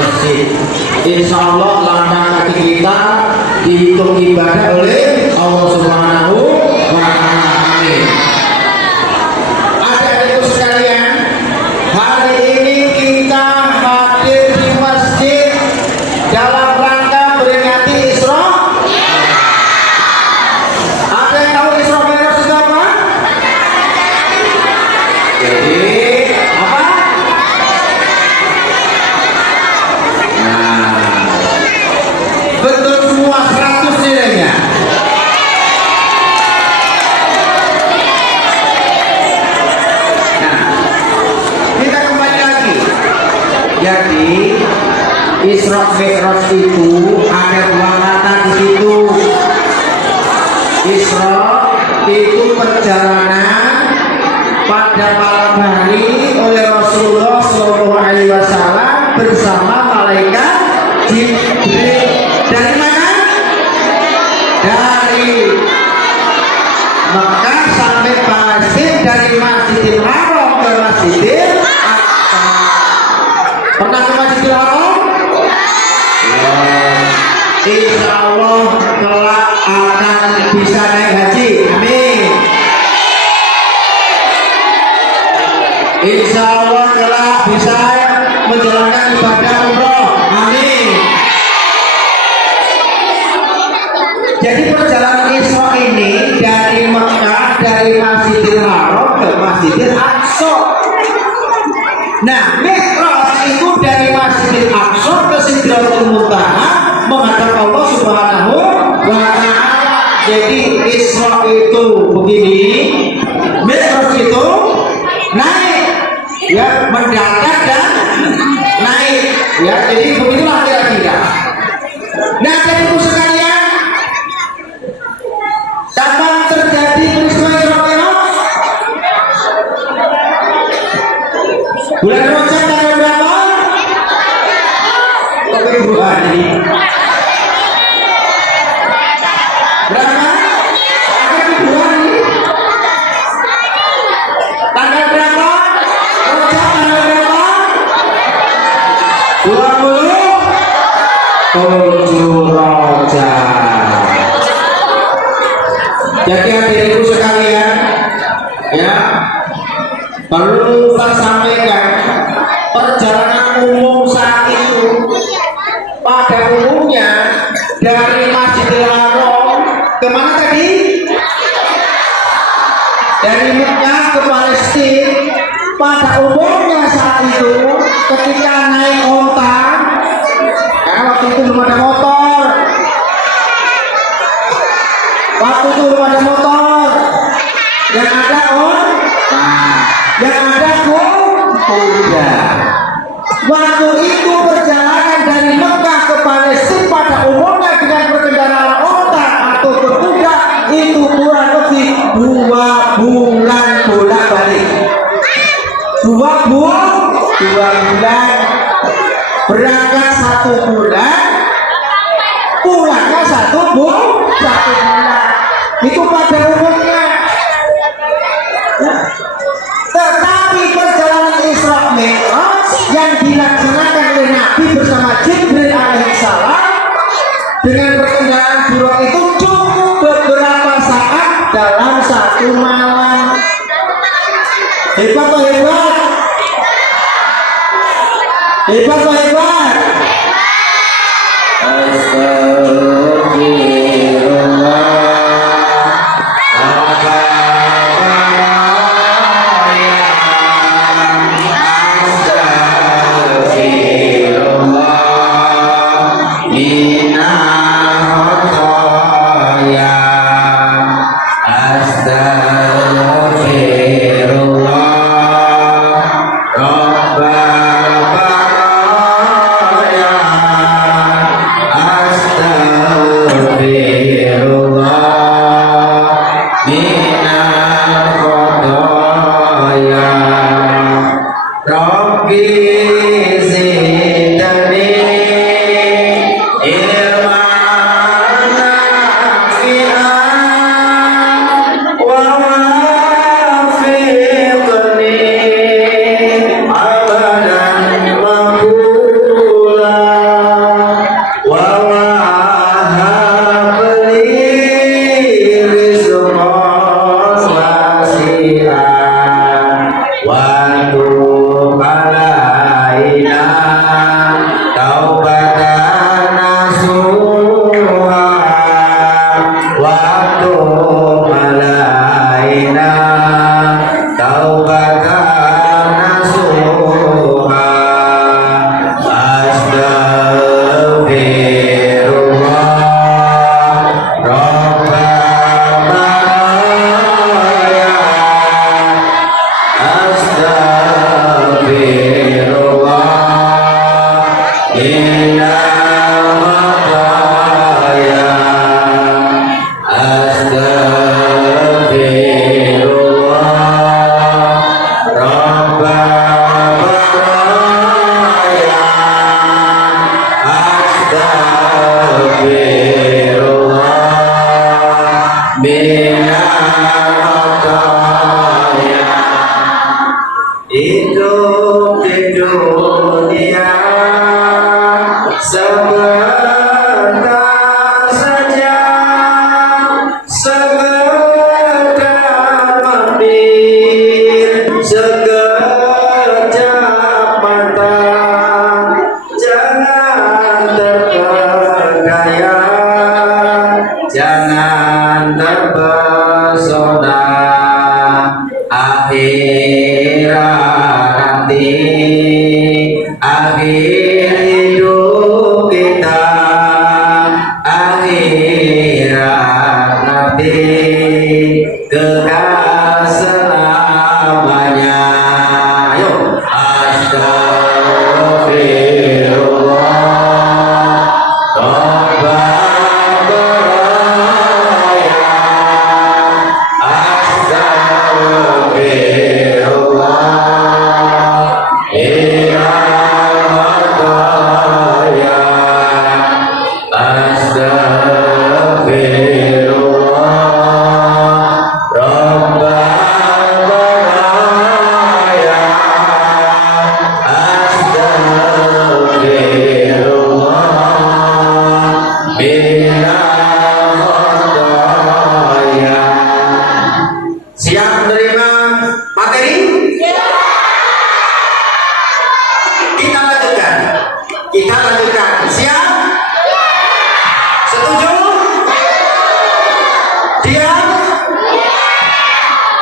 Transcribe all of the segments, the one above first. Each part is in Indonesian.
masjid. Insya Allah langkah kaki kita dihitung ibadah oleh Allah Subhanahu wa Ta'ala. Amin. Adik-adikku sekalian, hari ini kita hadir di masjid dalam rangka memperingati Isra. Ada yang tahu Isra Mi'raj itu apa? Jadi apa? Nah, betul semua 100 nilainya. Nah, kita kembali lagi. Jadi Isra Mi'raj itu ada dua kata di situ. Isra itu perjalanan pada malam hari oleh Rasulullah SAW bersama malaikat Jibril. Dari mana? Dari Mekah sampai Palestina, dari Masjidil Haram ke Masjidil Aqsa. Pernah ke Masjidil Haram? Insya Allah kelak akan bisa naik haji. Amin. Insya Allah kelak bisa menjalankan ibadah umroh. Amin. Jadi perjalanan Isra ini dari Mekah, dari Masjidil Haram ke Masjidil Aqsa. Nah, Mi'raj itu dari Masjidil Aqsa ke Sidratul Muntaha menghadap Allah Subhanahu wa Ta'ala. Jadi Isra itu begini, Mi'raj itu naik, ya, mendatar dan naik, ya. Jadi begitulah kira-kira. Nah, jadi sekalian, kapan terjadi peristiwa Isra Mi'raj? Bulan Rajab tanggal berapa? Februari. Berapa? Februari. Tanggal berapa? Rajab tanggal berapa? 27 Rajab. Jadi hadirin sekalian, ya, perlu saya sampaikan perjalanan umum saat itu pada umumnya dari Masjidil Haram kemana tadi? Dari Mekah ke Palestina. Pada umumnya saat itu ketika naik onta, waktu itu belum ada motor. Waktu itu belum ada motor. Yang ada yang ada kuda. Waktu itu perjalanan dari Mekah ke Palestina pada umumnya dengan berkendaraan onta atau berkuda itu kurang lebih 2 bulan bolak-balik. 2 bulan berangkat 1 bulan, pulangnya 1 bulan. Itu pada umumnya. Tetapi perjalanan Isra Mi'raj yang dilaksanakan oleh Nabi bersama Jibril alaihissalam dengan berkendaraan buruk itu cukup beberapa saat dalam 1 malam. Hebat atau hebat? Hebat atau hebat? alaina taubatan nasuha wa tub alaina taubatan nasuha astagfirullah rabbana ya astagfirullah inna ya astagfirullah rabbana ya astagfirullah minna hidup di dunia sebentar saja, sebentar mampir, sekejap mata, jangan terpedaya, jangan terpesona. Akhirat nanti, akhir hidup kita, akhirat nanti, kekal selamanya. Ayo, astagfirullah, tobat beraya, astagfirullah, ya astagfirullah, rabbana ya astagfirullah, minna khataya. Siap menerima materi? Kita lanjutkan. Kita lanjutkan. Siap? Setuju? Diam?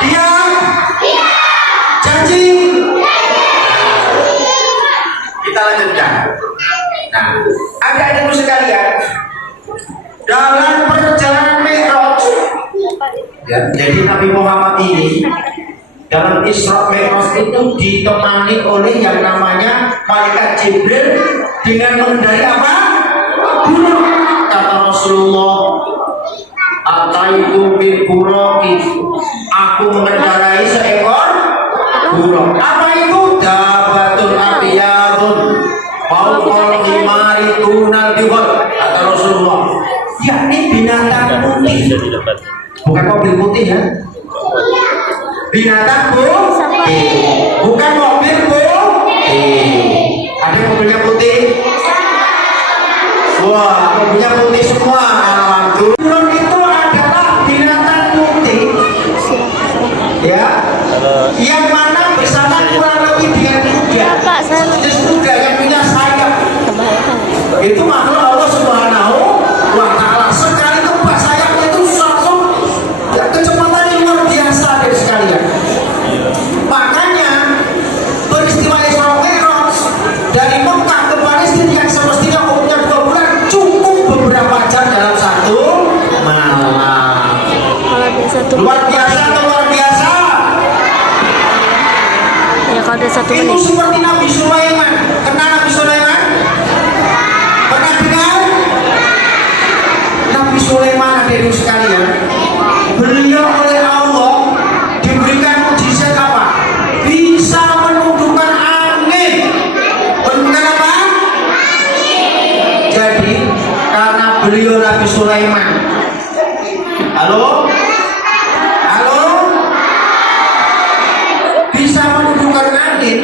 Diam? Janji? Kita lanjutkan. Nah, adik-adikku sekalian, dalam perjalanan Mi'raj, ya, jadi Nabi Muhammad ini dalam Isra Mi'raj itu ditemani oleh yang namanya malaikat Jibril dengan mengendarai apa? Burung. Kata Rasulullah, ataitu bil buraqi, aku mengendarai seekor burung. Apa itu? Dabatun abiyadun fawqal himari tunal bihol. Kata Rasulullah, yakni binatang putih, bukan mobil putih ya, binatang putih, bukan mobil putih. Ada mobilnya putih? Wah, mobilnya putih semua. Alhamdulillah. Burung itu adalah binatang putih, ya, yang mana bersama kurang lebih dengan kuda, jenis kuda yang punya sayap. Itu makhluk Allah Subhanahu wa Ta'ala. Sekali tempat sayapnya itu langsung kecepatannya luar biasa dari sekalian. Makanya peristiwa Isra Mi'raj dari Mekah ke Palestina yang semestinya umurnya 2 bulan cukup beberapa jam dalam satu malam. Luar biasa atau luar biasa? Ya kalau ada 1 Itu menit. seperti Nabi Sulaiman. Kenal Nabi Sulaiman? Pernah dengar? Nabi Sulaiman, adik-adik sekalian, beliau oleh Allah diberikan mukjizat apa? Bisa menundukkan angin. Menundukkan apa? Jadi karena beliau Nabi Sulaiman, halo, halo, bisa menundukkan angin.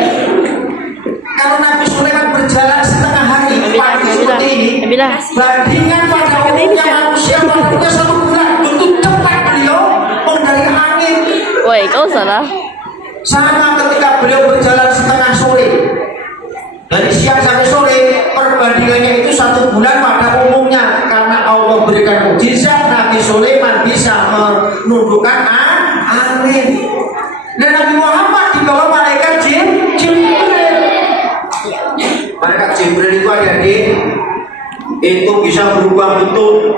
Kalau Nabi Sulaiman berjalan setengah hari pagi seperti ini, bandingkan pada umumnya manusia waktunya 1 bulan. Untuk cepat beliau mengendalikan angin. Woi, kau salah. Sama ketika beliau berjalan setengah sore, Dari siang sampai sore perbandingannya itu 1 bulan pada umumnya, karena Allah berikan mukjizat Nabi Sulaiman bisa menundukkan angin. Dan Nabi Muhammad dibawa malaikat Jibril. Malaikat Jibril itu adik-adik itu bisa berubah bentuk.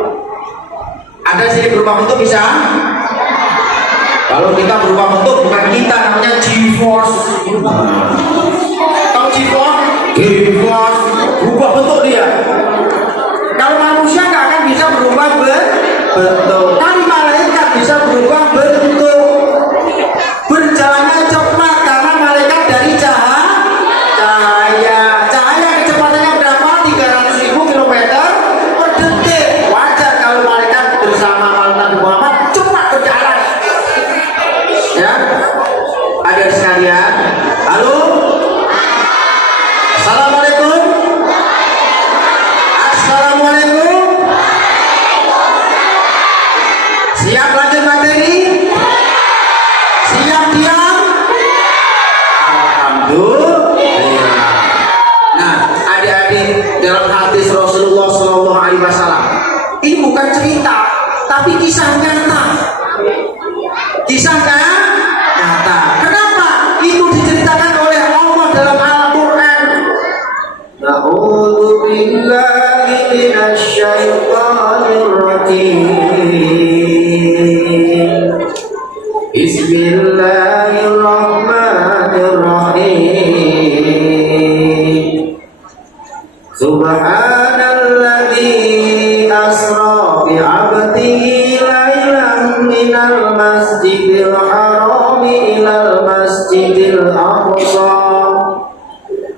Ada sih berubah bentuk bisa. Kalau kita berubah bentuk bukan kita, namanya G-Force. Tahu G-Force? G-Force berubah bentuk dia. Kalau manusia nggak akan bisa berubah bentuk, tapi malaikat bisa berubah bentuk. Berjalannya cepat karena malaikat dari cahaya. Cahaya kecepatannya berapa? 300.000 km per detik. Wajar kalau malaikat bersama Nabi Muhammad cepat berjalan. Ya, ada sekalian. Halo, assalamualaikum. Assalamualaikum. Siap lanjut materi? Siap diam? Alhamdulillah. Nah, adik-adik, dalam hadis Rasulullah SAW, ini bukan cerita, tapi kisah nyata. Kisah nyata. Kenapa? Itu diceritakan oleh Allah dalam Al-Quran. Na'udzu billahi minasy syaithanir rajim. Bismillahirrahmanirrahim. Subhanalladzi asra bi'abdihi lailan minal masjidil haram ilal masjidil aqsa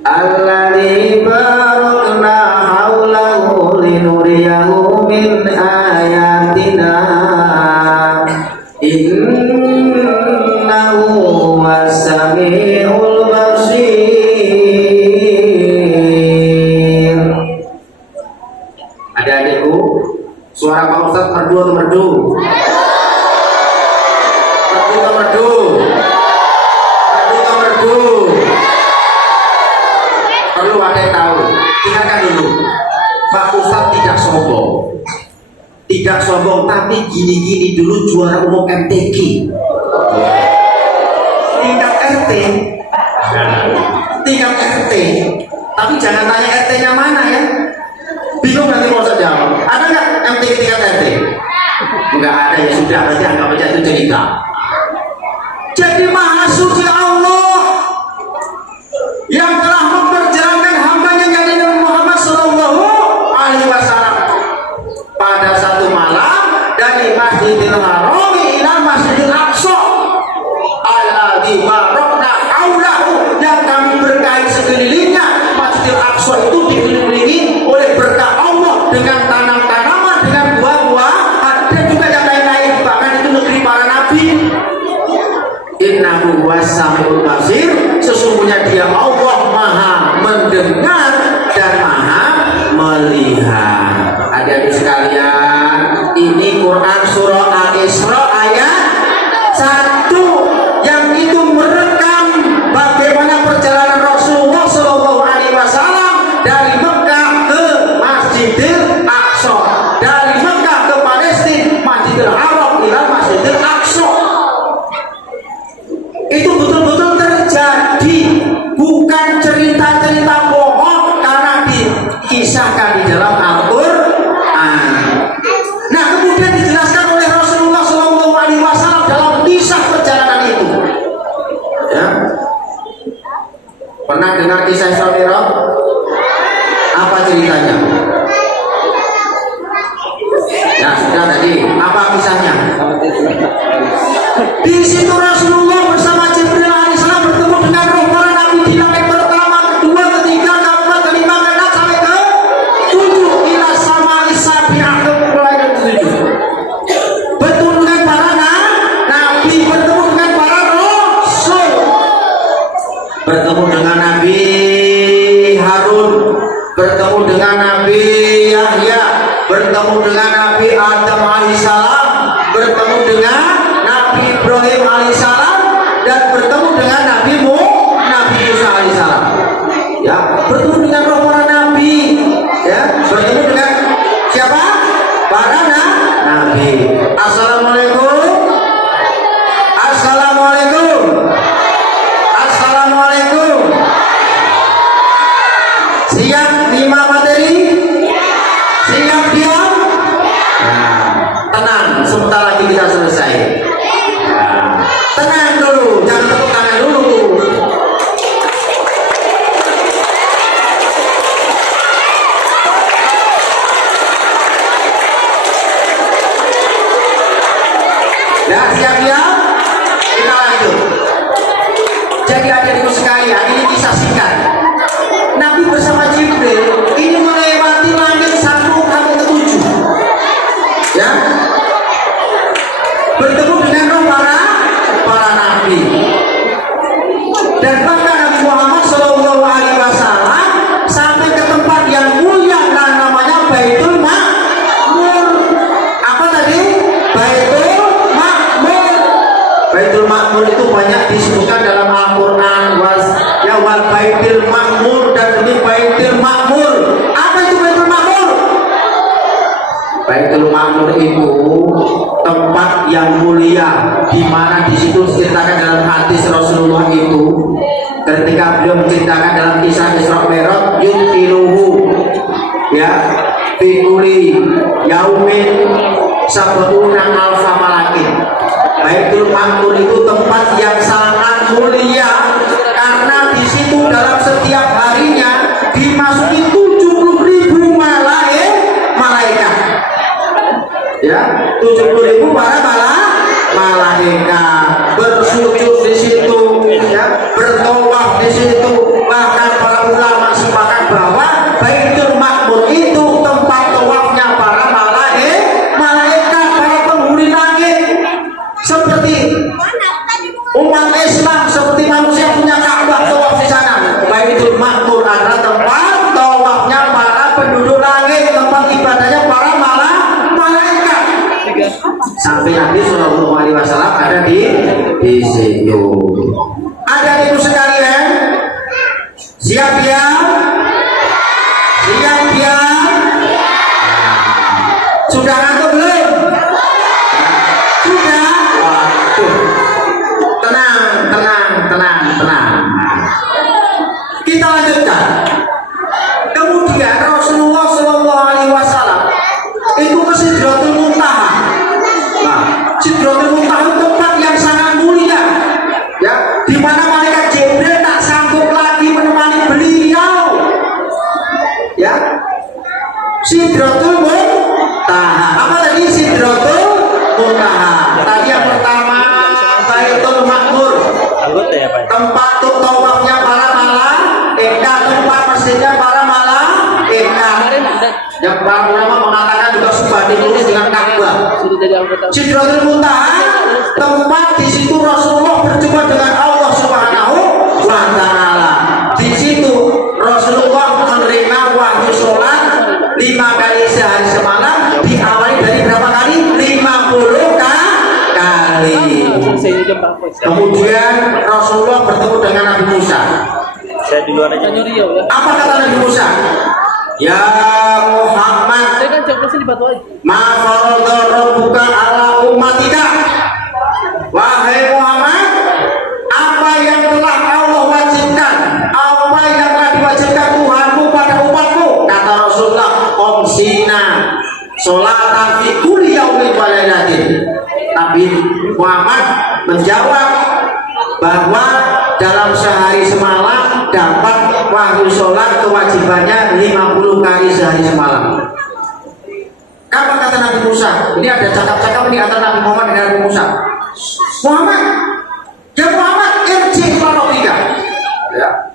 alladzi barakna haulahu linuriyahu min ayatina innahu was-sami'ul basir. Adik-adikku, suara Pak Ustadz merdu atau merdu? Merdu atau merdu? Merdu atau merdu? Perlu ada yang tahu. Dengarkan dulu. Pak Ustadz tidak sombong. Tidak sombong, tapi gini-gini dulu juara umum MTQ. Tingkat RT. Tingkat RT. Tapi jangan tanya RT-nya mana ya. Bingung nanti mau saya jawab. Ada nggak MTQ tingkat RT? Enggak ada, ya sudah, berarti anggap aja itu cerita. Jadi maha suci Allah yang telah memperjalankan hambanya yang Nabi Muhammad SAW pada satu malam dari Masjidil Haram ila Masjidil Aqsa alladzi barakna haulahu, yang kami berkahi sekelilingnya. Masjidil Aqsa itu dikelilingi oleh berkah Allah dengan tanam-tanaman, dengan buah-buahan, dan juga yang lain-lain. Bahkan itu negeri para nabi. Innahu was-sami'ul basir, sesungguhnya dia Allah maha mendengar dan maha melihat. Adik-adik sekalian, ini Quran surah Al-Isra ayat 1 yang itu merekam bagaimana perjalanan Rasulullah SAW dari Mekah ke Masjidil Aqsa, dari Mekah ke Palestina, Masjidil Haram ila Masjidil Aqsa. Itu betul-betul terjadi, bukan cerita-cerita bohong karena dikisahkan di dalam Al-Quran. Nah, kemudian dijelaskan oleh Rasulullah SAW dalam kisah perjalanan itu. Ya. Pernah dengar kisah Isra Mi'raj? Apa ceritanya? Ya sudah tadi. Apa kisahnya? Di situ Rasulullah bersama Jibril alaihissalam bertemu dengan roh para nabi di langit pertama, kedua, ketiga, keempat, kelima, keenam sampai ke 7 ila sama isabi'ah, mulai ke 7. Bertemu dengan para nabi, bertemu dengan para rasul, bertemu dengan Nabi Harun, bertemu dengan Nabi Yahya, bertemu dengan Nabi Adam alaihissalam, bertemu dengan Nabi Ibrahim alaihissalam, dan bertemu dengan Nabi Musa alaihissalam. Ya, bertemu dengan roh para nabi, ya, bertemu dengan siapa? Para nabi. Assalamualaikum. Assalamualaikum. Assalamualaikum. Siap 5 materi? Siap diam? Nah, tenang, sebentar lagi kita selesai. Nah, tenang dulu, jangan tepuk tangan dulu. Ya, siap diam? Kita lanjut. Jadi adik-adikku sekalian, ini kisah singkat. Nabi bersama Jibril ini melewati langit 1 kali ke-7, ya, bertemu dengan roh para nabi, dan bahkan Nabi Muhammad SAW sampai ke tempat yang mulia dan namanya Baitul Ma'mur. Apa tadi? Baitul Ma'mur. Baitul Ma'mur itu banyak disebutkan dalam Al-Quran, ya, wal Baitul Ma'mur dan demi Baitul Ma'mur. Apa itu Baitul Ma'mur? Baitul Ma'mur itu tempat yang mulia, di mana di situ diceritakan dalam hadis Rasulullah itu ketika beliau menceritakan dalam kisah Isra Mi'raj, yudkhiluhu, ya, fikuli yaumin sab'una alfa malakin. Baitul Ma'mur itu tempat yang sangat mulia karena di situ dalam setiap harinya dimasuki 70.000 malaikat. Ya, 70.000 para malaikat bersujud di situ, ya, bertawaf di situ. Bahkan para ulama sepakat bahwa Baitul Ma'mur itu tempat tawafnya para malaikat, para penghuni langit. Seperti umat Islam, seperti manusia punya Ka'bah, tawaf di sana. Baitul Ma'mur adalah tempat tawafnya para penduduk langit, tempat ibadahnya para malaikat. Sampai Nabi Sallallahu Alaihi Wasallam ada di situ. Adik-adikku sekalian, siap ya? Siap ya? Sudah ngantuk belum? Sudah? Waduh. Tenang. Kita lanjutkan. Kemudian Rasulullah Sallallahu Alaihi Wasallam itu ke Sidratul Muntaha. Nah, Sidratul Muntaha itu tempat yang sangat mulia, ya, di mana malaikat Jibril tak sanggup lagi menemani beliau. Ya, Sidratul Muntaha. Apa tadi Sidratul Muntaha? Tadi yang pertama Baitul Ma'mur, tempat tawafnya para malaikat, tempat masjidnya para malaikat. Yang para ulama mengatakan juga sebanding lurus dengan Ka'bah. Sidratul Muntaha, tempat di situ Rasulullah berjumpa dengan Allah Subhanahu wa Ta'ala. Di situ Rasulullah menerima wahyu sholat 5 kali sehari semalam, diawali dari berapa kali? 50 kali. Kemudian Rasulullah bertemu dengan Nabi Musa. Saya di luar aja. Apa kata Nabi Musa? Ya Muhammad, Saya kan jawab sini batu aja. ma farada rabbuka ala ummatika. Wahai Muhammad, apa yang telah Allah wajibkan, apa yang telah diwajibkan Tuhanmu pada umatmu? Kata Rasulullah, qomsina sholatan fi kulli yaumin wa lailatin. Nabi Muhammad menjawab bahwa dalam sehari semalam dapat wahyu sholat kewajibannya 50 kali sehari semalam. Apa kata Nabi Musa? Ini ada cakap-cakap ini antara Nabi Muhammad dengan Nabi Musa. Muhammad, ya Muhammad, irji ila rabbika. Ya.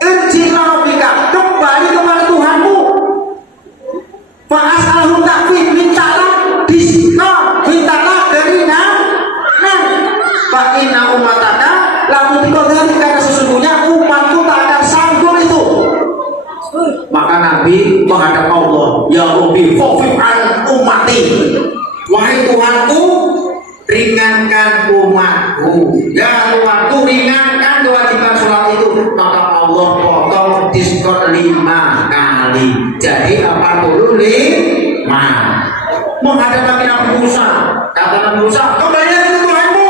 Irji ila rabbika, kembali kepada Tuhanmu. Fa as'alhu ta'fi, mintalah disiksa, mintalah keringanan. Fa inna umataka lamu dikodari, karena sesungguhnya umatku tak akan sanggup itu. Maka Nabi menghadap Allah, ya Rabbi khafif an ummati, wahai Tuhanku, ringankan umatku. Ya Tuhanku, ringankan kewajiban sholat itu. Maka Allah potong diskon kali. Jadi 45. Menghadap Nabi Musa. Kata Nabi Musa, kembali ke Tuhanmu.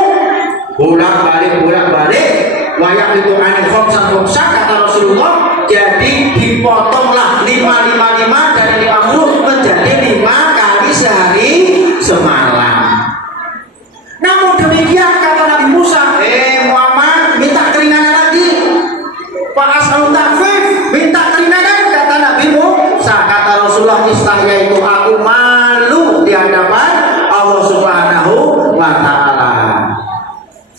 Bolak-balik. Wayak itu aneh khomsa kata Rasulullah. Jadi dipotonglah 5 dari 50 menjadi 5 kali sehari semalam. Namun demikian kata Nabi Musa, Muhammad minta keringanan lagi. Pak Asal Tafif minta keringanan kata Nabi Musa. Kata Rasulullah, istahya itu aku malu di hadapan Allah Subhanahu wa Ta'ala.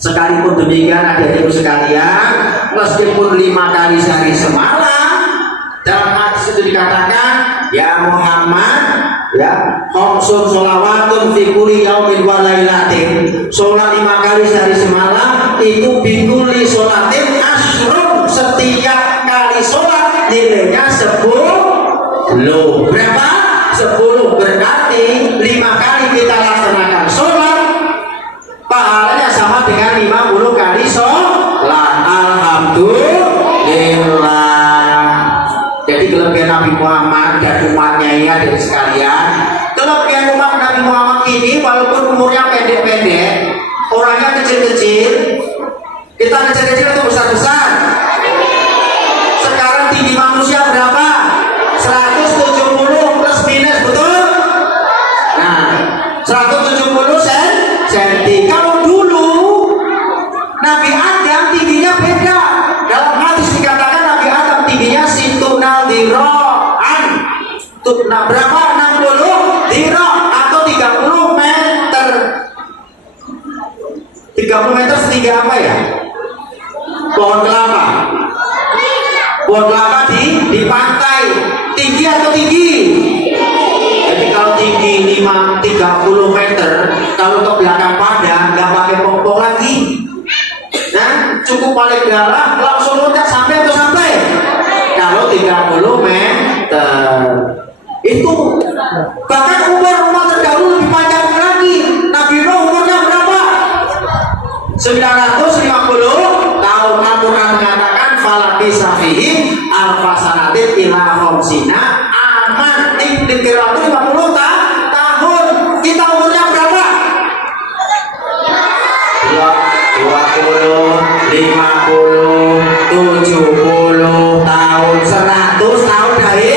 Sekalipun demikian adik-adikku sekalian, meskipun 5 kali sehari semalam, dalam hadis itu dikatakan, ya Muhammad, ya khamsun sholawatun fi kulli yaumin wa lailatin. Sholat 5 kali sehari semalam itu bikuli sholatin asyrun, setiap kali sholat nilainya 10. Berapa? 10. Berarti 5 kali kita laksanakan sholat, pahalanya sama dengan 50 kali sholat. Alhamdulillah. Jadi kelebihan Nabi Muhammad dan umatnya ini adik sekalian, kelebihan umat Nabi Muhammad ini walaupun umurnya pendek-pendek, orangnya kecil-kecil, kita kecil-kecil atau besar-besar? Sekarang tinggi manusia berapa? 170 plus minus, betul? Nah, 170 cm. Kalau dulu Nabi Adam tingginya beda. Dalam hadis dikatakan Nabi Adam tingginya situnal diro'an. Nah, berapa? 60 diro' atau 30 meter. 30 meter setinggi apa ya? Pohon kelapa. Pohon kelapa di pantai. Tinggi atau tinggi? Jadi kalau tinggi 30 meter, kalau ke belakang padang nggak pakai pompong lagi. Nah, cukup paling dalam langsung loncat sampai atau sampai? Kalau 30 meter itu bahkan umur umat terdahulu lebih panjang lagi. Nabi Nuh umurnya berapa? 950 tahun. Al-Quran mengatakan falabisa fihim alfasanatin ila khamsina aman. Dikira 50 tahun. Kita umurnya berapa? 20, 50, 70 tahun, 100 tahun dari